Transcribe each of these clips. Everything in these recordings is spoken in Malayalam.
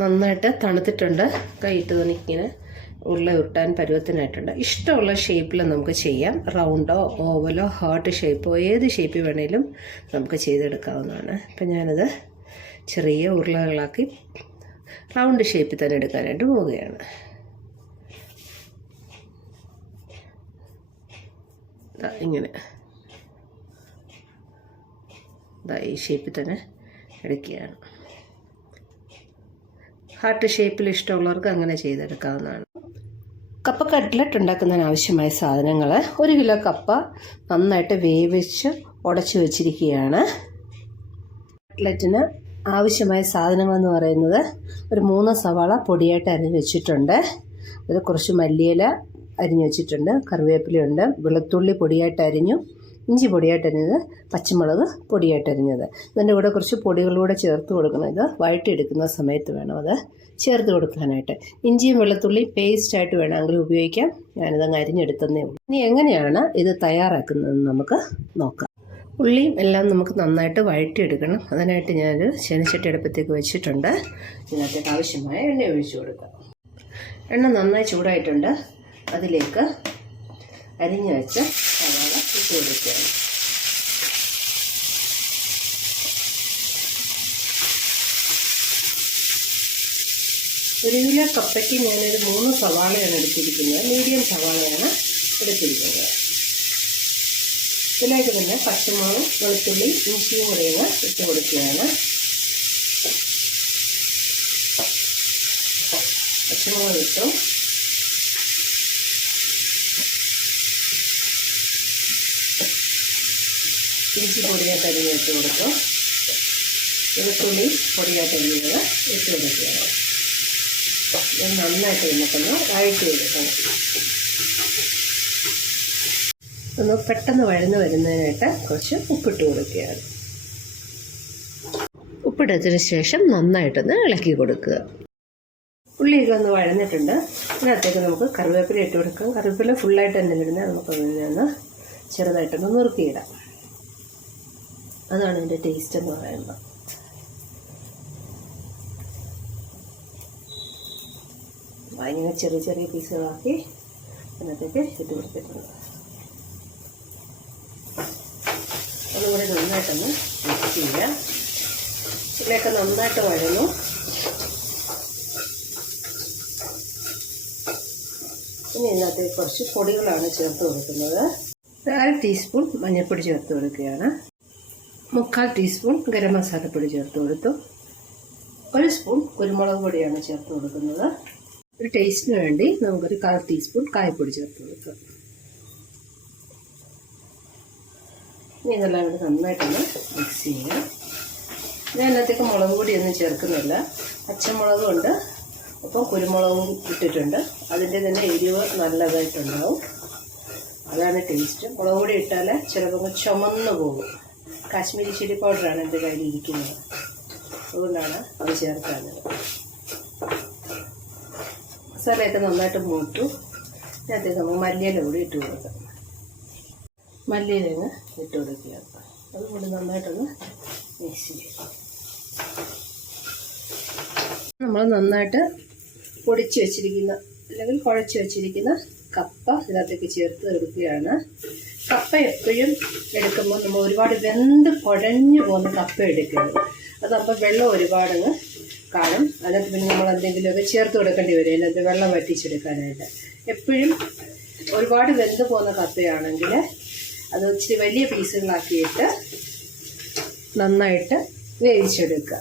നന്നായിട്ട് തണുത്തിട്ടുണ്ട്. കൈയിട്ട് തോന്നിക്കിങ്ങനെ ഉരുള ഉരുട്ടാൻ പരുവത്തിനായിട്ടുണ്ട്. ഇഷ്ടമുള്ള ഷേപ്പിൽ നമുക്ക് ചെയ്യാം. റൗണ്ടോ ഓവലോ ഹാർട്ട് ഷേപ്പോ ഏത് ഷേപ്പ് വേണേലും നമുക്ക് ചെയ്തെടുക്കാവുന്നതാണ്. അപ്പം ഞാനത് ചെറിയ ഉരുളകളാക്കി റൗണ്ട് ഷേപ്പിൽ തന്നെ എടുക്കാനായിട്ട് പോവുകയാണ്. ഇങ്ങനെ. ഈ ഷേപ്പിൽ തന്നെ എടുക്കുകയാണ്. ഹാർട്ട് ഷേപ്പിൽ ഇഷ്ടമുള്ളവർക്ക് അങ്ങനെ ചെയ്തെടുക്കാവുന്നതാണ്. കപ്പ കട്ട്ലറ്റ് ഉണ്ടാക്കുന്നതിന് ആവശ്യമായ സാധനങ്ങൾ ഒരു കിലോ കപ്പ നന്നായിട്ട് വേവിച്ച് ഉടച്ചു വെച്ചിരിക്കുകയാണ്. കട്ട്ലറ്റിന് ആവശ്യമായ സാധനങ്ങളെന്ന് പറയുന്നത് ഒരു മൂന്ന് സവാള പൊടിയായിട്ട് അരിഞ്ഞ് വെച്ചിട്ടുണ്ട്. അത് കുറച്ച് മല്ലിയില അരിഞ്ഞ് വെച്ചിട്ടുണ്ട് കറിവേപ്പിലയുണ്ട് വെളുത്തുള്ളി പൊടിയായിട്ട് അരിഞ്ഞു ഇഞ്ചി പൊടിയായിട്ട് അരിഞ്ഞത് പച്ചമുളക് പൊടിയായിട്ട് അരിഞ്ഞത്. ഇതിന്റെ കൂടെ കുറച്ച് പൊടികളൂടെ ചേർത്ത് കൊടുക്കണം. ഇത് വഴറ്റിയെടുക്കുന്ന സമയത്ത് വേണം അത് ചേർത്ത് കൊടുക്കാനായിട്ട്. ഇഞ്ചിയും വെളുത്തുള്ളിയും പേസ്റ്റായിട്ട് വേണമെങ്കിൽ ഉപയോഗിക്കാം. ഞാനിതങ്ങ് അരിഞ്ഞെടുത്തതേ ഉള്ളൂ. ഇനി എങ്ങനെയാണ് ഇത് തയ്യാറാക്കുന്നതെന്ന് നമുക്ക് നോക്കാം. ഉള്ളിയും എല്ലാം നമുക്ക് നന്നായിട്ട് വഴറ്റിയെടുക്കണം. അതിനായിട്ട് ഞാനൊരു ശനിച്ചട്ടി അടുപ്പത്തേക്ക് വെച്ചിട്ടുണ്ട്. ഇതിനകത്തേക്ക് ആവശ്യമായ എണ്ണ ഒഴിച്ചു കൊടുക്കാം. എണ്ണ നന്നായി ചൂടായിട്ടുണ്ട്. അതിലേക്ക് അരിഞ്ഞു വെച്ച സവാള ഇട്ട് കൊടുക്കുകയാണ് ഒരു കിലോ കപ്പയ്ക്ക് ഞാനൊരു മൂന്ന് സവാളയാണ് എടുത്തിരിക്കുന്നത്. മീഡിയം സവാളയാണ് എടുത്തിരിക്കുന്നത്. ഇതിലേക്ക് തന്നെ പച്ചമുളകും വെളുത്തുള്ളി ഇഞ്ചിയും കൂടെയാണ് ഇട്ട് കൊടുക്കുകയാണ്. പച്ചമുളക് ഇട്ടു. ഇഞ്ചി പൊടിയായിട്ട് അരിഞ്ഞ് ഇട്ട് കൊടുക്കും വെളുത്തുള്ളി പൊടിയായിട്ട് അരിഞ്ഞത് ഇട്ട് കൊടുക്കുകയാണ്. ഇത് നന്നായിട്ട് നമുക്കൊന്ന് വഴറ്റി എടുക്കണം ഒന്ന് പെട്ടെന്ന് വഴന്ന് വരുന്നതിനായിട്ട് കുറച്ച് ഉപ്പിട്ട് കൊടുക്കുകയാണ്. ഉപ്പിട്ടതിന് ശേഷം നന്നായിട്ടൊന്ന് ഇളക്കി കൊടുക്കുക. ഉള്ളിയൊക്കെ ഒന്ന് വഴന്നിട്ടുണ്ട്. ഇതിനകത്തേക്ക് നമുക്ക് കറിവേപ്പില ഇട്ട് കൊടുക്കാം. കറിവേപ്പില ഫുള്ളായിട്ട് തന്നെ ഇടുന്നത് നമുക്ക് അതിനെ ഒന്ന് ചെറുതായിട്ടൊന്ന് നുറുക്കിയിടാം. അതാണ് ഇതിന്റെ ടേസ്റ്റ് എന്ന് പറയുമ്പോൾ ഇങ്ങനെ ചെറിയ ചെറിയ പീസുകളാക്കി അതിനകത്തേക്ക് ഇട്ട് കൊടുത്തിട്ടുണ്ട്. അതുകൂടെ നന്നായിട്ടൊന്ന് മിക്സ് ചെയ്യുക. ഇതിലേക്ക് നന്നായിട്ട് വഴന്നു. ഇനി ഇതിനകത്തേക്ക് കുറച്ച് പൊടികളാണ് ചേർത്ത് കൊടുക്കുന്നത്. അര ടീസ്പൂൺ മഞ്ഞൾപ്പൊടി ചേർത്ത് കൊടുക്കുകയാണ്. മുക്കാൽ ടീസ്പൂൺ ഗരം മസാലപ്പൊടി ചേർത്ത് കൊടുത്തു. ഒരു സ്പൂൺ കുരുമുളക് പൊടിയാണ് ചേർത്ത് കൊടുക്കുന്നത്. ഒരു ടേസ്റ്റിന് വേണ്ടി നമുക്കൊരു കാൽ ടീസ്പൂൺ കായപ്പൊടി ചേർത്ത് കൊടുക്കാം. ഇനി ഇതെല്ലാം കൂടി നന്നായിട്ടൊന്ന് മിക്സ് ചെയ്യുക ഞാൻ അതിനകത്തേക്ക് മുളക് പൊടിയൊന്നും ചേർക്കുന്നില്ല. പച്ചമുളകും ഉണ്ട്. ഒപ്പം കുരുമുളകും ഇട്ടിട്ടുണ്ട്. അതിന്റെ തന്നെ എരിവ് നല്ലതായിട്ടുണ്ടാവും. അതാണ് ടേസ്റ്റ് മുളക് പൊടി ഇട്ടാൽ ചിലപ്പോൾ ചുമന്ന് പോകും. കാശ്മീരി ചില്ലി പൗഡറാണ് എന്റെ കയ്യിൽ ഇരിക്കുന്നത്. അതുകൊണ്ടാണ് അത് ചേർക്കാഞ്ഞത്. മസാലയൊക്കെ നന്നായിട്ട് മൂട്ടു അതിനകത്തേക്ക് നമുക്ക് മല്ലിയില കൂടി ഇട്ട് കൊടുക്കാം. മല്ലിയില ഇട്ട് കൊടുക്കുക. അതുകൊണ്ട് നന്നായിട്ടൊന്ന് മിക്സ് നമ്മൾ നന്നായിട്ട് പൊടിച്ച് വെച്ചിരിക്കുന്ന അല്ലെങ്കിൽ കുഴച്ച് വെച്ചിരിക്കുന്ന കപ്പ ഇതിനകത്തേക്ക് ചേർത്ത് എടുക്കുകയാണ് കപ്പ എപ്പോഴും എടുക്കുമ്പോൾ നമ്മൾ ഒരുപാട് വെന്ത് കുഴഞ്ഞു പോകുന്ന കപ്പ എടുക്കരുത് അതപ്പോൾ വെള്ളം ഒരുപാടങ്ങ് കാണും അതിനകത്ത് പിന്നെ നമ്മൾ എന്തെങ്കിലുമൊക്കെ ചേർത്ത് കൊടുക്കേണ്ടി വരും. അതിനകത്ത് വെള്ളം വറ്റിച്ചെടുക്കാനായിട്ട്. എപ്പോഴും ഒരുപാട് വെന്ത് പോകുന്ന കപ്പയാണെങ്കിൽ അത് ഇച്ചിരി വലിയ പീസുകളാക്കിയിട്ട് നന്നായിട്ട് വേവിച്ചെടുക്കുക.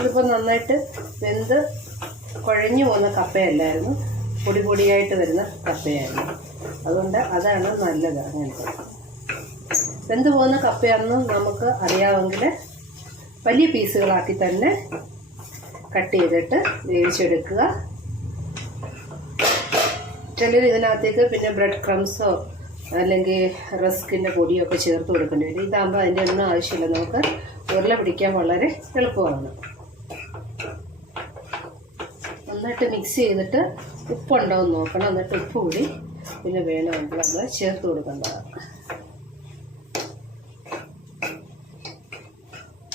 ഇതിപ്പോൾ നന്നായിട്ട് വെന്ത് കുഴഞ്ഞു പോകുന്ന കപ്പയല്ലായിരുന്നു. പൊടി പൊടിയായിട്ട് വരുന്ന കപ്പയായിരുന്നു. അതുകൊണ്ട് അതാണ് നല്ലത് അങ്ങനത്തെ. വെന്ത് പോകുന്ന കപ്പയാണെന്ന് നമുക്ക് അറിയാമെങ്കിൽ വലിയ പീസുകളാക്കി തന്നെ കട്ട് ചെയ്തിട്ട് വേവിച്ചെടുക്കുക. ചിലർ ഇതിനകത്തേക്ക് പിന്നെ ബ്രെഡ് ക്രംസോ അല്ലെങ്കിൽ റസ്കിന്റെ പൊടിയോ ഒക്കെ ചേർത്ത് കൊടുക്കേണ്ടി വരും. ഇതാകുമ്പോൾ അതിന്റെ ഒന്നും ആവശ്യമില്ല. നമുക്ക് ഉരുള പിടിക്കാൻ വളരെ എളുപ്പമാണ്. നന്നായിട്ട് മിക്സ് ചെയ്തിട്ട് ഉപ്പുണ്ടോ എന്ന് നോക്കണം. എന്നിട്ട് ഉപ്പ് കൂടി പിന്നെ വേണമെങ്കിൽ നമ്മൾ ചേർത്ത് കൊടുക്കേണ്ടതാണ്.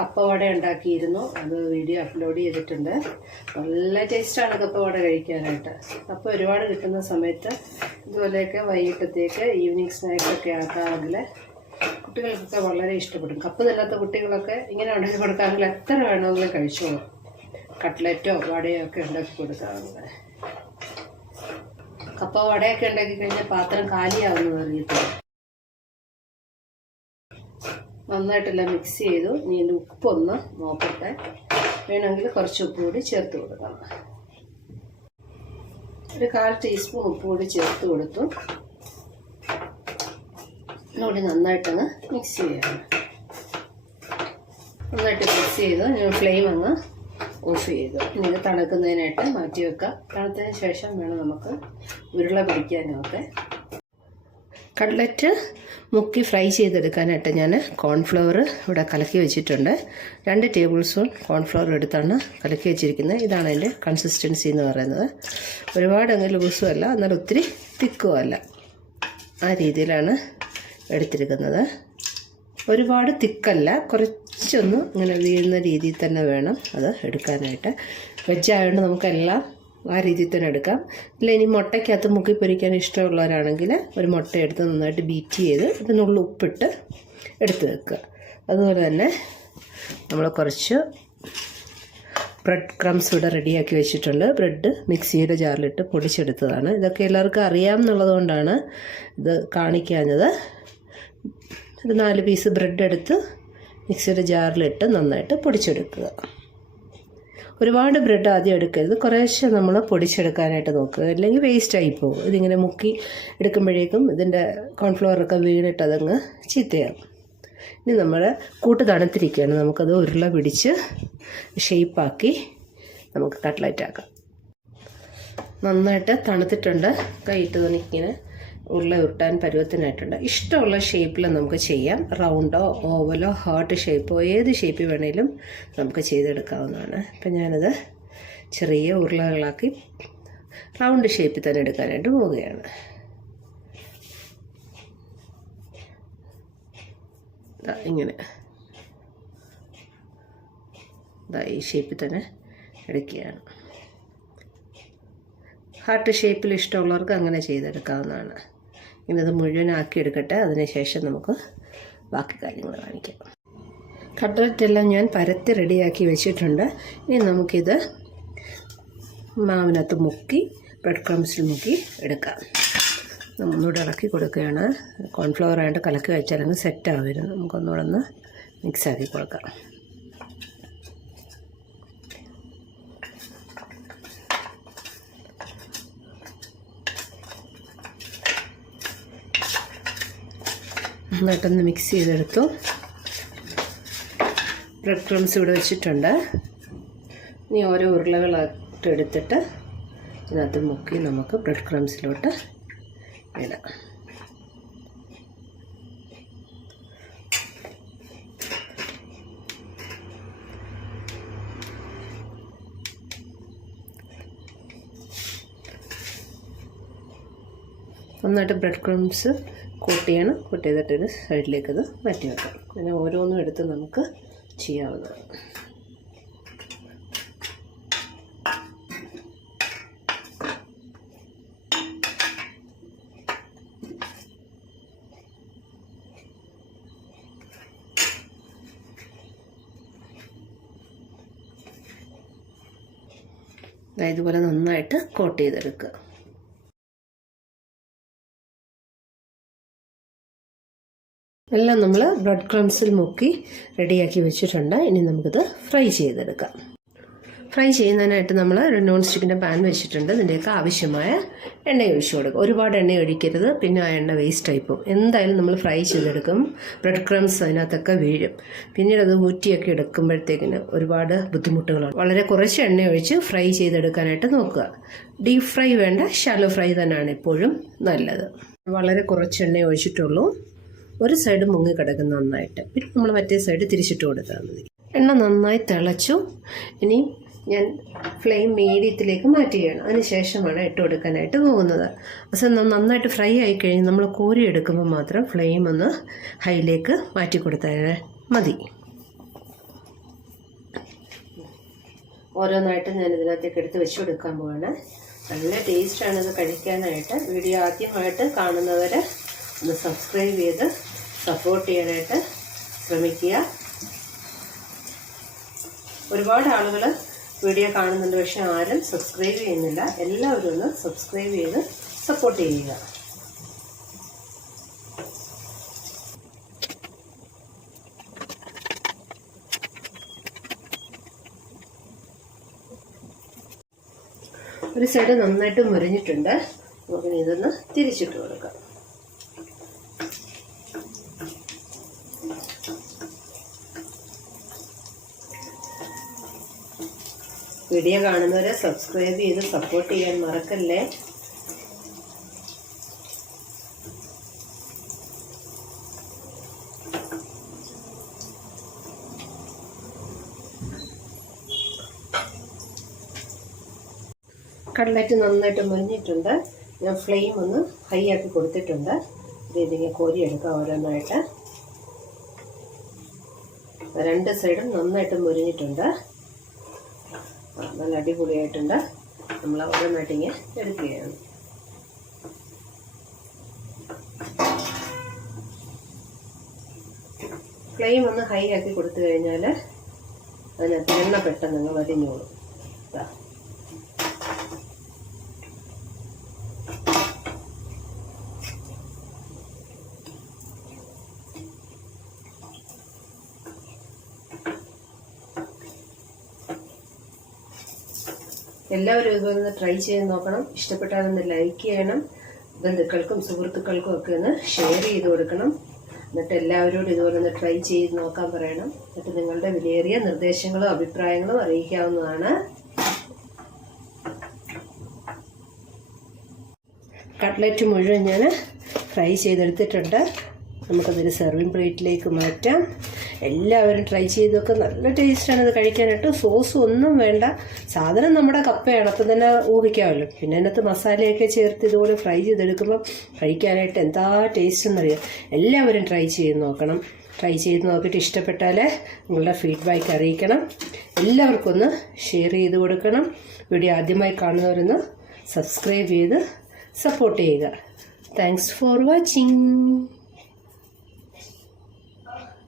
കപ്പ വട ഉണ്ടാക്കിയിരുന്നു. അത് വീഡിയോ അപ്ലോഡ് ചെയ്തിട്ടുണ്ട്. നല്ല ടേസ്റ്റാണ് കപ്പവട കഴിക്കാനായിട്ട്. കപ്പ ഒരുപാട് കിട്ടുന്ന സമയത്ത് ഇതുപോലെയൊക്കെ വൈകിട്ടത്തേക്ക് ഈവനിങ് സ്നാക്സൊക്കെ ആക്കാമെങ്കിൽ കുട്ടികൾക്കൊക്കെ വളരെ ഇഷ്ടപ്പെടും. കപ്പ് തിന്നാത്ത കുട്ടികളൊക്കെ ഇങ്ങനെ ഉണ്ടാക്കി കൊടുക്കാമെങ്കിൽ എത്ര വേണമെങ്കിലും കഴിച്ചോളും. കട്ട്ലറ്റോ വടയോ ഒക്കെ ഉണ്ടാക്കി കൊടുക്കാറുണ്ട്. കപ്പ വടയൊക്കെ ഉണ്ടാക്കി കഴിഞ്ഞാൽ പാത്രം കാലിയാവുന്നത് അറിയത്തില്ല. നന്നായിട്ടെല്ലാം മിക്സ് ചെയ്തു. ഇനി എന്റെ ഉപ്പൊന്ന് നോക്കട്ടെ. വേണമെങ്കിൽ കുറച്ച് ഉപ്പ് കൂടി ചേർത്ത് കൊടുക്കണം ഒരു കാൽ ടീസ്പൂൺ ഉപ്പ് കൂടി ചേർത്ത് കൊടുത്തു. ഒന്നുകൂടി നന്നായിട്ടങ്ങ് മിക്സ് ചെയ്യണം. നന്നായിട്ട് മിക്സ് ചെയ്തു. ഞാൻ ഫ്ലെയിം അങ്ങ് ഓഫ് ചെയ്തു. ഇനി തണുക്കുന്നതിനായിട്ട് മാറ്റി വെക്കാം. തണുത്തതിന് ശേഷം വേണം നമുക്ക് ഉരുള പിടിക്കാനും ഒക്കെ. കട്ട്ലറ്റ് മുക്കി ഫ്രൈ ചെയ്തെടുക്കാനായിട്ട് ഞാൻ കോൺഫ്ലവർ ഇവിടെ കലക്കി വെച്ചിട്ടുണ്ട്. രണ്ട് ടേബിൾ സ്പൂൺ കോൺഫ്ലവർ എടുത്താണ് കലക്കി വെച്ചിരിക്കുന്നത്. ഇതാണ് അതിന്റെ കൺസിസ്റ്റൻസി എന്ന് പറയുന്നത്. ഒരുപാട് അങ്ങ് ലൂസുമല്ല എന്നാൽ ഒത്തിരി തിക്കും അല്ല. ആ രീതിയിലാണ് എടുത്തിരിക്കുന്നത്. ഒരുപാട് തിക്കല്ല കുറച്ചൊന്ന് ഇങ്ങനെ വീഴുന്ന രീതിയിൽ തന്നെ വേണം അത് എടുക്കാനായിട്ട്. വെജായതുകൊണ്ട് നമുക്കെല്ലാം ആ രീതിയിൽ തന്നെ എടുക്കാം. ഇല്ല ഇനി മുട്ടയ്ക്കകത്ത് മുക്കി പൊരിക്കാൻ ഇഷ്ടമുള്ളവരാണെങ്കിൽ ഒരു മുട്ട എടുത്ത് നന്നായിട്ട് ബീറ്റ് ചെയ്ത് അതിനുള്ളിൽ ഉപ്പിട്ട് എടുത്ത് വെക്കുക. അതുപോലെ തന്നെ നമ്മൾ കുറച്ച് ബ്രെഡ് ക്രംസ് ഇവിടെ റെഡിയാക്കി വെച്ചിട്ടുണ്ട്. ബ്രെഡ് മിക്സിയുടെ ജാറിലിട്ട് പൊടിച്ചെടുത്തതാണ്. ഇതൊക്കെ എല്ലാവർക്കും അറിയാം എന്നുള്ളതുകൊണ്ടാണ് ഇത് കാണിക്കാഞ്ഞത്. ഒരു നാല് പീസ് ബ്രെഡ് എടുത്ത് മിക്സിയുടെ ജാറിലിട്ട് നന്നായിട്ട് പൊടിച്ചെടുക്കുക. ഒരുപാട് ബ്രെഡ് ആദ്യം എടുക്കരുത്. കുറേശ്ശെ നമ്മൾ പൊടിച്ചെടുക്കാനായിട്ട് നോക്കുക. അല്ലെങ്കിൽ വേസ്റ്റായി പോകും. ഇതിങ്ങനെ മുക്കി എടുക്കുമ്പോഴേക്കും ഇതിന്റെ കോൺഫ്ലവറൊക്കെ വീണിട്ട് അതങ്ങ് ചീത്തയാകും ഇനി നമ്മൾ കൂട്ട് തണുത്തിരിക്കുകയാണ്. നമുക്കത് ഉരുള പിടിച്ച് ഷേപ്പാക്കി നമുക്ക് കട്ട്ലറ്റ് ആക്കാം. നന്നായിട്ട് തണുത്തിട്ടുണ്ട്. കൈയിട്ട് തണിക്കിങ്ങനെ ഉരുള ഉരുട്ടാൻ പരുവത്തിനായിട്ടുണ്ട്. ഇഷ്ടമുള്ള ഷേപ്പിൽ നമുക്ക് ചെയ്യാം. റൗണ്ടോ ഓവലോ ഹാർട്ട് ഷേപ്പോ ഏത് ഷേപ്പ് വേണേലും നമുക്ക് ചെയ്തെടുക്കാവുന്നതാണ്. ഇപ്പം ഞാനത് ചെറിയ ഉരുളകളാക്കി റൗണ്ട് ഷേപ്പിൽ തന്നെ എടുക്കാനായിട്ട് പോവുകയാണ്. ഇങ്ങനെ. ഈ ഷേപ്പിൽ തന്നെ എടുക്കുകയാണ്. ഹാർട്ട് ഷേപ്പിൽ ഇഷ്ടമുള്ളവർക്ക് അങ്ങനെ ചെയ്തെടുക്കാവുന്നതാണ്. ഇനി ഇത് മുഴുവനാക്കി എടുക്കട്ടെ. അതിനുശേഷം നമുക്ക് ബാക്കി കാര്യങ്ങൾ കാണിക്കാം. കട്ട്ലറ്റ് എല്ലാം ഞാൻ പരത്തി റെഡിയാക്കി വെച്ചിട്ടുണ്ട്. ഇനി നമുക്കിത് മാവിനകത്ത് മുക്കി ബ്രെഡ് ക്രംസിൽ മുക്കി എടുക്കാം. ഒന്നുകൂടെ ഇളക്കി കൊടുക്കുകയാണ്. കോൺഫ്ലവർ ആയിട്ട് കലക്കി വെച്ചാലൊന്ന് അങ്ങ് സെറ്റ് ആവരുത് നമുക്കൊന്നുകൂടെ ഒന്ന് മിക്സ് ആക്കി കൊടുക്കാം. നന്നായിട്ടൊന്ന് മിക്സ് ചെയ്തെടുത്തു. ബ്രെഡ് ക്രംസ് ഇവിടെ വെച്ചിട്ടുണ്ട്. ഇനി ഓരോ ഉരുളകളായിട്ട് എടുത്തിട്ട് ഇതിനകത്ത് മുക്കി നമുക്ക് ബ്രെഡ് ക്രംസിലോട്ട് ഇടാം. നന്നായിട്ട് ബ്രെഡ് ക്രംസ് കോട്ട് കൂട്ടി ചെയ്തിട്ട് ഒരു സൈഡിലേക്ക് അത് മാറ്റി വെക്കാം. അങ്ങനെ ഓരോന്നും എടുത്ത് നമുക്ക് ചെയ്യാവുന്നതാണ്. അതായത് ഇതുപോലെ നന്നായിട്ട് കോട്ട് ചെയ്തെടുക്കുക. എല്ലാം നമ്മൾ ബ്രെഡ് ക്രംസിൽ മുക്കി റെഡിയാക്കി വെച്ചിട്ടുണ്ട്. ഇനി നമുക്കിത് ഫ്രൈ ചെയ്തെടുക്കാം. ഫ്രൈ ചെയ്യുന്നതിനായിട്ട് നമ്മൾ ഒരു നോൺ സ്റ്റിക്കിന്റെ പാൻ വെച്ചിട്ടുണ്ട്. ഇതിന്റെയൊക്കെ ആവശ്യമായ എണ്ണ ഒഴിച്ചു കൊടുക്കും. ഒരുപാട് എണ്ണ ഒഴിക്കരുത്. പിന്നെ ആ എണ്ണ വേസ്റ്റ് ആയി പോകും. എന്തായാലും നമ്മൾ ഫ്രൈ ചെയ്തെടുക്കും. ബ്രെഡ് ക്രംസ് അതിനകത്തൊക്കെ വീഴും. പിന്നീട് അത് ഊറ്റിയൊക്കെ എടുക്കുമ്പോഴത്തേക്കിന് ഒരുപാട് ബുദ്ധിമുട്ടുകളാണ്. വളരെ കുറച്ച് എണ്ണ ഒഴിച്ച് ഫ്രൈ ചെയ്തെടുക്കാനായിട്ട് നോക്കുക. ഡീപ് ഫ്രൈ വേണ്ട ഷാലോ ഫ്രൈ തന്നെയാണ് എപ്പോഴും നല്ലത്. വളരെ കുറച്ച് എണ്ണ ഒഴിച്ചിട്ടുള്ളൂ. ഒരു സൈഡ് മുങ്ങി കിടക്കുന്ന നന്നായിട്ട്. പിന്നെ നമ്മൾ മറ്റേ സൈഡ് തിരിച്ചിട്ട് കൊടുത്താൽ മതി. എണ്ണ നന്നായി തിളച്ചു. ഇനി ഞാൻ ഫ്ലെയിം മീഡിയത്തിലേക്ക് മാറ്റുകയാണ്. അതിന് ശേഷമാണ് ഇട്ട് കൊടുക്കാനായിട്ട് പോകുന്നത്. പക്ഷേ നന്നായിട്ട് ഫ്രൈ ആയി കഴിഞ്ഞ് നമ്മൾ കോരി എടുക്കുമ്പോൾ മാത്രം ഫ്ലെയിം ഒന്ന് ഹൈയിലേക്ക് മാറ്റി കൊടുത്താൽ മതി. ഓരോന്നായിട്ട് ഞാൻ ഇതിനകത്തേക്ക് എടുത്ത് വെച്ച് കൊടുക്കാൻ പോവാണ്. നല്ല ടേസ്റ്റാണ് ഇത് കഴിക്കാനായിട്ട്. വീഡിയോ ആദ്യമായിട്ട് കാണുന്നവർ ഒന്ന് സബ്സ്ക്രൈബ് ചെയ്ത് സപ്പോർട്ട് ചെയ്യാനായിട്ട് ശ്രമിക്കുക. ഒരുപാട് ആളുകൾ വീഡിയോ കാണുന്നുണ്ട് പക്ഷെ ആരും സബ്സ്ക്രൈബ് ചെയ്യുന്നില്ല. എല്ലാവരും ഒന്ന് സബ്സ്ക്രൈബ് ചെയ്ത് സപ്പോർട്ട് ചെയ്യുക. ഒരു സൈഡ് നന്നായിട്ട് മുരിഞ്ഞിട്ടുണ്ട്. നമുക്കിനി ഇതൊന്ന് തിരിച്ചിട്ട് കൊടുക്കാം. വീഡിയോ കാണുന്നവരെ സബ്സ്ക്രൈബ് ചെയ്ത് സപ്പോർട്ട് ചെയ്യാൻ മറക്കല്ലേ? കട്ലറ്റ് നന്നായിട്ട് മുരിഞ്ഞിട്ടുണ്ട് ഞാൻ ഫ്ലെയിം ഒന്ന് ഹൈ ആക്കി കൊടുത്തിട്ടുണ്ട്. ഇത് ഇതിങ്ങനെ കോരിയെടുക്കാം ഓരോന്നായിട്ട്. രണ്ട് സൈഡും നന്നായിട്ട് മുരിഞ്ഞിട്ടുണ്ട് നല്ല അടിപൊളിയായിട്ടുണ്ട്. നമ്മൾ ഓരോന്നായിട്ട് ഇങ്ങനെ എടുക്കുകയാണ്. ഫ്ലെയിം ഒന്ന് ഹൈ ആക്കി കൊടുത്തു കഴിഞ്ഞാൽ അതിനകത്ത് എണ്ണ പെട്ടെന്ന് നിങ്ങൾ വരിഞ്ഞോളും. എല്ലാവരും ഇതുപോലെ ഒന്ന് ട്രൈ ചെയ്ത് നോക്കണം. ഇഷ്ടപ്പെട്ടാലൊന്ന് ലൈക്ക് ചെയ്യണം. ബന്ധുക്കൾക്കും സുഹൃത്തുക്കൾക്കും ഒക്കെ ഒന്ന് ഷെയർ ചെയ്ത് കൊടുക്കണം. എന്നിട്ട് എല്ലാവരോടും ഇതുപോലെ ഒന്ന് ട്രൈ ചെയ്ത് നോക്കാൻ പറയണം. എന്നിട്ട് നിങ്ങളുടെ വിലയേറിയ നിർദ്ദേശങ്ങളും അഭിപ്രായങ്ങളും അറിയിക്കാവുന്നതാണ്. കട്ട്ലറ്റ് മുഴുവൻ ഞാൻ ഫ്രൈ ചെയ്തെടുത്തിട്ടുണ്ട്. നമുക്കതൊരു സെർവിങ് പ്ലേറ്റിലേക്ക് മാറ്റാം. എല്ലാവരും ട്രൈ ചെയ്തൊക്കെ നല്ല ടേസ്റ്റാണ് ഇത് കഴിക്കാനായിട്ട്. സോസ് ഒന്നും വേണ്ട. സാധനം നമ്മുടെ കപ്പയാണ് അപ്പം തന്നെ ഊഹിക്കാമല്ലോ. പിന്നെ അതിനകത്ത് മസാലയൊക്കെ ചേർത്ത് ഇതുപോലെ ഫ്രൈ ചെയ്തെടുക്കുമ്പോൾ കഴിക്കാനായിട്ട് എന്താ ടേസ്റ്റ് എന്നറിയാം. എല്ലാവരും ട്രൈ ചെയ്ത് നോക്കണം. ട്രൈ ചെയ്ത് നോക്കിയിട്ട് ഇഷ്ടപ്പെട്ടാൽ നിങ്ങളുടെ ഫീഡ്ബാക്ക് അറിയിക്കണം. എല്ലാവർക്കും ഒന്ന് ഷെയർ ചെയ്ത് കൊടുക്കണം. വീഡിയോ ആദ്യമായി കാണുന്നവരൊന്ന് സബ്സ്ക്രൈബ് ചെയ്ത് സപ്പോർട്ട് ചെയ്യുക. Thanks for watching